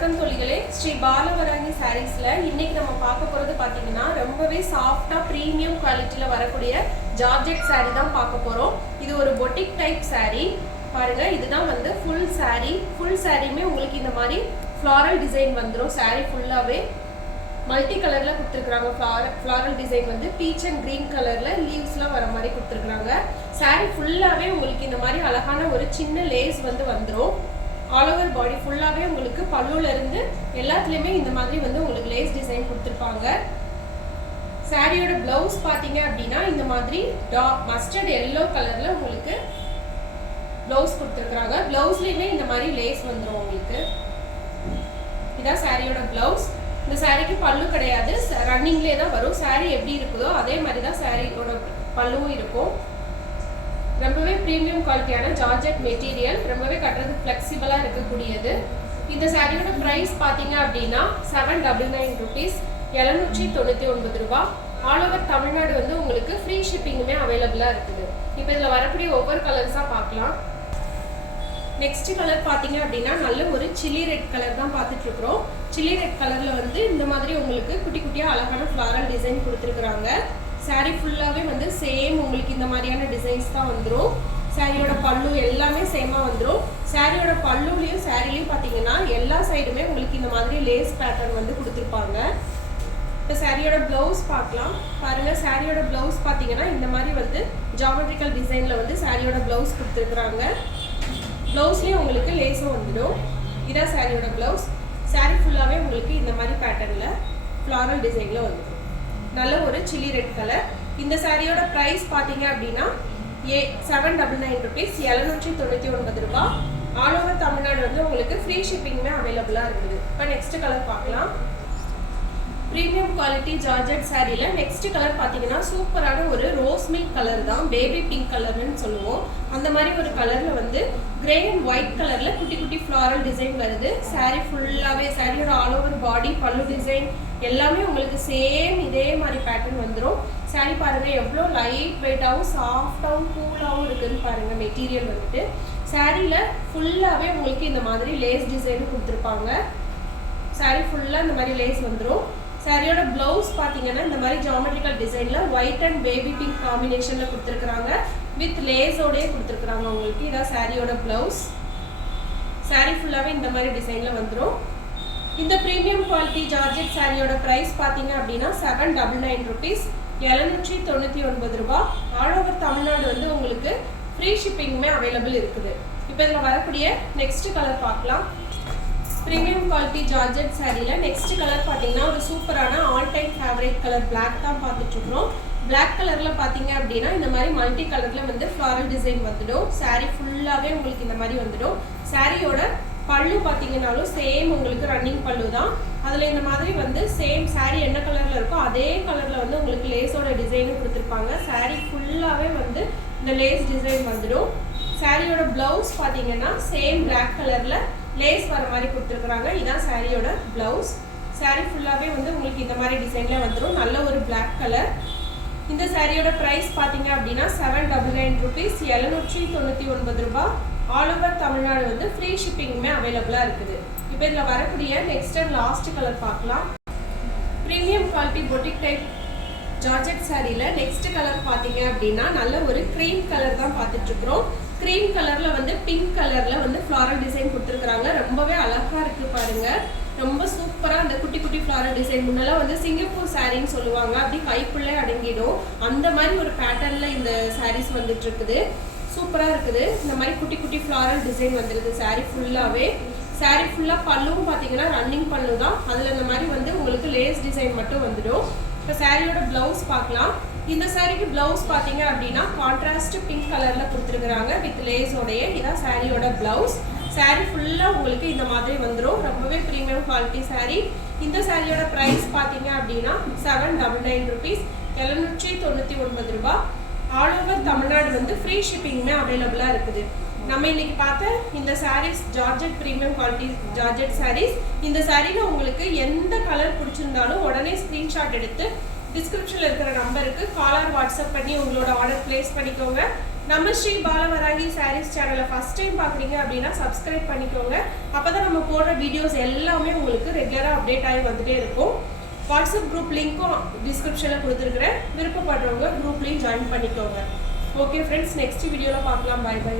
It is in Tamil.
வணக்கம் தோழிகளே, ஸ்ரீ பாலவராகி சாரீஸ்ல இன்னைக்கு நம்ம பார்க்க போறது பாத்தீங்கன்னா ரொம்பவே சாஃப்டா பிரீமியம் குவாலிட்டில வரக்கூடிய ஜார்ஜெட் சாரி தான் பார்க்க போறோம். இது ஒரு பொட்டிக் டைப் சாரி. பாருங்க, இதுதான் வந்து ஃபுல் சாரி. ஃபுல் சாரியுமே உங்களுக்கு இந்த மாதிரி ஃப்ளாரல் டிசைன் வந்துடும். சாரி ஃபுல்லாவே மல்டி கலர்ல கொடுத்துருக்காங்க. ஃப்ளாரல் டிசைன் வந்து பீச் அண்ட் கிரீன் கலர்ல லீவ்ஸ்லாம் வர மாதிரி கொடுத்துருக்காங்க. சாரி ஃபுல்லாவே உங்களுக்கு இந்த மாதிரி அழகான ஒரு சின்ன லேஸ் வந்து வந்துடும். ஆல் ஓவர் பாடி ஃபுல்லாகவே உங்களுக்கு பல்லுல இருந்து எல்லாத்துலேயுமே இந்த மாதிரி வந்து உங்களுக்கு லேஸ் டிசைன் கொடுத்துருப்பாங்க. சாரியோட பிளவுஸ் பார்த்தீங்க அப்படின்னா இந்த மாதிரி மஸ்டர்ட் எல்லோ கலரில் உங்களுக்கு பிளவுஸ் கொடுத்துருக்குறாங்க. பிளவுஸ்லேயுமே இந்த மாதிரி லேஸ் வந்துடும் உங்களுக்கு. இதான் சாரியோட பிளவுஸ். இந்த சாரிக்கு பல்லு கிடையாது, ரன்னிங்லேயே தான் வரும். சாரி எப்படி இருக்குதோ அதே மாதிரி தான் சாரியோட பல்லுவும் இருக்கும். ரொம்பவே ப்ரீமியம் குவாலிட்டியான ஜார்ஜெட் மெட்டீரியல், ரொம்பவே கட்டுறதுக்கு ஃப்ளெக்சிபிளாக இருக்கக்கூடியது. இந்த சாரியோட ப்ரைஸ் பார்த்தீங்க அப்படின்னா 799 rupees, 799 ரூபா. ஆல் ஓவர் தமிழ்நாடு வந்து உங்களுக்கு ஃப்ரீ ஷிப்பிங்குமே அவைலபிளாக இருக்குது. இப்போ இதில் வரக்கூடிய ஒவ்வொரு கலர்ஸாக பார்க்கலாம். நெக்ஸ்ட் கலர் பார்த்தீங்க அப்படின்னா நல்ல ஒரு சில்லி ரெட் கலர் தான் பார்த்துட்டு இருக்கிறோம். சில்லி ரெட் கலரில் வந்து இந்த மாதிரி உங்களுக்கு குட்டி குட்டியாக அழகான ஃப்ளாரல் டிசைன் கொடுத்துருக்குறாங்க. சாரி ஃபுல்லாகவே வந்து சேம் உங்களுக்கு இந்த மாதிரியான டிசைன்ஸ் தான் வந்துடும். சாரியோட பல்லு எல்லாமே சேமாக வந்துடும். சாரியோட பல்லுலையும் சாரிலையும் பார்த்தீங்கன்னா எல்லா சைடுமே உங்களுக்கு இந்த மாதிரி லேஸ் பேட்டர்ன் வந்து கொடுத்துருப்பாங்க. இப்போ சாரியோட ப்ளவுஸ் பார்க்கலாம். பாருங்கள், சாரியோட ப்ளவுஸ் பார்த்தீங்கன்னா இந்த மாதிரி வந்து ஜாமெட்ரிக்கல் டிசைனில் வந்து சாரியோட ப்ளவுஸ் கொடுத்துருக்குறாங்க. ப்ளவுஸ்லேயும் உங்களுக்கு லேஸும் வந்துடும். இதான் சாரியோட ப்ளவுஸ். சாரி ஃபுல்லாகவே உங்களுக்கு இந்த மாதிரி பேட்டர்னில் ஃப்ளாரல் டிசைனில் வந்துடும். நல்ல ஒரு சில்லி ரெட் கலர். இந்த சாரியோட ப்ரைஸ் பார்த்தீங்க அப்படின்னா 799 rupees, 799 ரூபா. ஆல் ஓவர் தமிழ்நாடு வந்து உங்களுக்கு ஃப்ரீ ஷிப்பிங்குமே அவைலபிளாக இருக்குது. இப்போ நெக்ஸ்ட் கலர் பார்க்கலாம். ப்ரீமியம் குவாலிட்டி ஜார்ஜெட் சாரியில் நெக்ஸ்ட் கலர் பார்த்தீங்கன்னா சூப்பரான ஒரு ரோஸ் மில்க் கலர் தான். பேபி பிங்க் கலர்னு சொல்லுவோம். அந்த மாதிரி ஒரு கலரில் வந்து கிரே அண்ட் ஒயிட் கலரில் குட்டி குட்டி ஃப்ளாரல் டிசைன் வருது. சாரி ஃபுல்லாகவே சாரியோட ஆல் ஓவர் பாடி பல்லு டிசைன் எல்லாமே உங்களுக்கு சேம் இதே மாதிரி பேட்டர்ன் வந்துடும். சாரி பாருங்கள் எவ்வளோ லைட் வெயிட்டாகவும் சாஃப்டாகவும் கூலாகவும் இருக்குதுன்னு பாருங்கள். மெட்டீரியல் வந்துட்டு சாரியில் ஃபுல்லாகவே உங்களுக்கு இந்த மாதிரி லேஸ் டிசைன் கொடுத்துருப்பாங்க. சாரி ஃபுல்லாக இந்த மாதிரி லேஸ் வந்துடும். சாரியோட பிளவுஸ் பார்த்தீங்கன்னா இந்த மாதிரி ஜாமெட்ரிக்கல் டிசைனில் ஒயிட் அண்ட் பேபி பிங்க் காம்பினேஷனில் கொடுத்துருக்குறாங்க. வித் லேஸோடயே கொடுத்துருக்குறாங்க உங்களுக்கு. இதான் சாரியோட பிளவுஸ். சாரி ஃபுல்லாகவே இந்த மாதிரி டிசைனில் வந்துடும். இந்த ப்ரீமியம் குவாலிட்டி ஜார்ஜெட் சாரியோட ப்ரைஸ் பார்த்தீங்க அப்படின்னா 799 rupees, 799 ரூபா. ஆல் ஓவர் தமிழ்நாடு வந்து உங்களுக்கு ஃப்ரீ ஷிப்பிங்குமே அவைலபிள் இருக்குது. இப்போ இதில் வரக்கூடிய நெக்ஸ்ட் கலர் பார்க்கலாம். ப்ரீமியம் குவாலிட்டி ஜார்ஜெட் சாரியில் நெக்ஸ்ட் கலர் பார்த்தீங்கன்னா ஒரு சூப்பரான all time favourite colour black தான் பார்த்துட்ருக்குறோம். பிளாக் கலரில் பார்த்தீங்க அப்படின்னா இந்த மாதிரி மல்டி கலரில் வந்து ஃப்ளாரல் டிசைன் வந்துடும். சாரி ஃபுல்லாகவே உங்களுக்கு இந்த மாதிரி வந்துடும். சாரியோட பல்லு பார்த்தீங்கன்னாலும் சேம் உங்களுக்கு ரன்னிங் பல்லு தான். அதில் இந்த மாதிரி வந்து சேம் சாரி என்ன கலரில் இருக்கோ அதே கலரில் வந்து உங்களுக்கு லேஸோட டிசைனும் கொடுத்துருப்பாங்க. சாரி ஃபுல்லாகவே வந்து இந்த லேஸ் டிசைன் வந்துடும். சாரியோட பிளவுஸ் பார்த்தீங்கன்னா சேம் பிளாக் கலரில் லேஸ் வர மாதிரி கொடுத்துருக்குறாங்க. இதான் சாரியோட பிளவுஸ். சாரி ஃபுல்லாகவே வந்து உங்களுக்கு இந்த மாதிரி டிசைனில் வந்துடும். நல்ல ஒரு பிளாக் கலர். இந்த சாரியோட ப்ரைஸ் பார்த்தீங்க அப்படின்னா 799 rupees, 799 ரூபா. ஆல் ஓவர் தமிழ்நாடு வந்து ஃப்ரீ ஷிப்பிங்குமே அவைலபிளாக இருக்குது. இப்போ இதில் வரக்கூடிய நெக்ஸ்ட் அண்ட் லாஸ்ட் கலர் பார்க்கலாம். Premium quality boutique type georgette சாரியில் நெக்ஸ்ட் கலர் பார்த்தீங்க அப்படின்னா நல்ல ஒரு க்ரீம் கலர் தான் பார்த்துட்ருக்குறோம். க்ரீம் கலரில் வந்து பிங்க் கலரில் வந்து ஃப்ளாரல் டிசைன் கொடுத்துருக்குறாங்க. ரொம்பவே அழகாக இருக்குது பாருங்கள். ரொம்ப சூப்பராக அந்த குட்டி குட்டி ஃப்ளாரல் டிசைன் முன்னெல்லாம் வந்து சிங்கப்பூர் சாரின்னு சொல்லுவாங்க. அப்படி கைக்குள்ளே அடங்கிடும். அந்த மாதிரி ஒரு பேட்டர்னில் இந்த சாரீஸ் வந்துட்டு இருக்குது. சூப்பராக இருக்குது. இந்த மாதிரி குட்டி குட்டி ஃப்ளாரல் டிசைன் வந்துடுது சாரி ஃபுல்லாகவே. சாரி ஃபுல்லாக பல்லுவும் பார்த்தீங்கன்னா ரன்னிங் பல்லு தான். அதில் இந்த மாதிரி வந்து உங்களுக்கு லேஸ் டிசைன் மட்டும் வந்துடும். இப்போ சாரியோட பிளவுஸ் பார்க்கலாம். இந்த சாரிக்கு பிளவுஸ் பார்த்தீங்க அப்படின்னா கான்ட்ராஸ்ட் பிங்க் கலரில் கொடுத்துருக்குறாங்க வித் லேஸோடைய. இதான் சாரியோட பிளவுஸ். சாரி ஃபுல்லாக உங்களுக்கு இந்த மாதிரி வந்துடும். ரொம்பவே ப்ரீமியம் குவாலிட்டி சாரி. இந்த சாரியோட ப்ரைஸ் பார்த்தீங்க அப்படின்னா 799 rupees, 799 ரூபா. ஆல் ஓவர் தமிழ்நாடு வந்து ஃப்ரீ ஷிப்பிங்குமே அவைலபிளாக இருக்குது. நம்ம இன்னைக்கு பார்த்த இந்த sarees georgette premium quality georgette sarees. இந்த சாரியில் உங்களுக்கு எந்த கலர் பிடிச்சிருந்தாலும் உடனே ஸ்க்ரீன்ஷாட் எடுத்து டிஸ்கிரிப்ஷனில் இருக்கிற நம்பருக்கு காலர் வாட்ஸ்அப் பண்ணி உங்களோட ஆர்டர் பிளேஸ் பண்ணிக்கோங்க. நம்ம ஸ்ரீ பாலவராகி சாரீஸ் சேனலை ஃபர்ஸ்ட் டைம் பார்க்குறீங்க அப்படின்னா சப்ஸ்கிரைப் பண்ணிக்கோங்க. அப்போ தான் நம்ம போடுற வீடியோஸ் எல்லாமே உங்களுக்கு ரெகுலராக அப்டேட் ஆகி வந்துட்டே இருக்கும். வாட்ஸ்அப் குரூப் லிங்க்கும் டிஸ்கிரிப்ஷனில் கொடுத்துருக்குறேன். விருப்பப்படுறவங்க குரூப்லேயும் ஜாயின் பண்ணிக்கோங்க. ஓகே ஃப்ரெண்ட்ஸ், நெக்ஸ்ட் வீடியோவில் பார்க்கலாம். Bye by.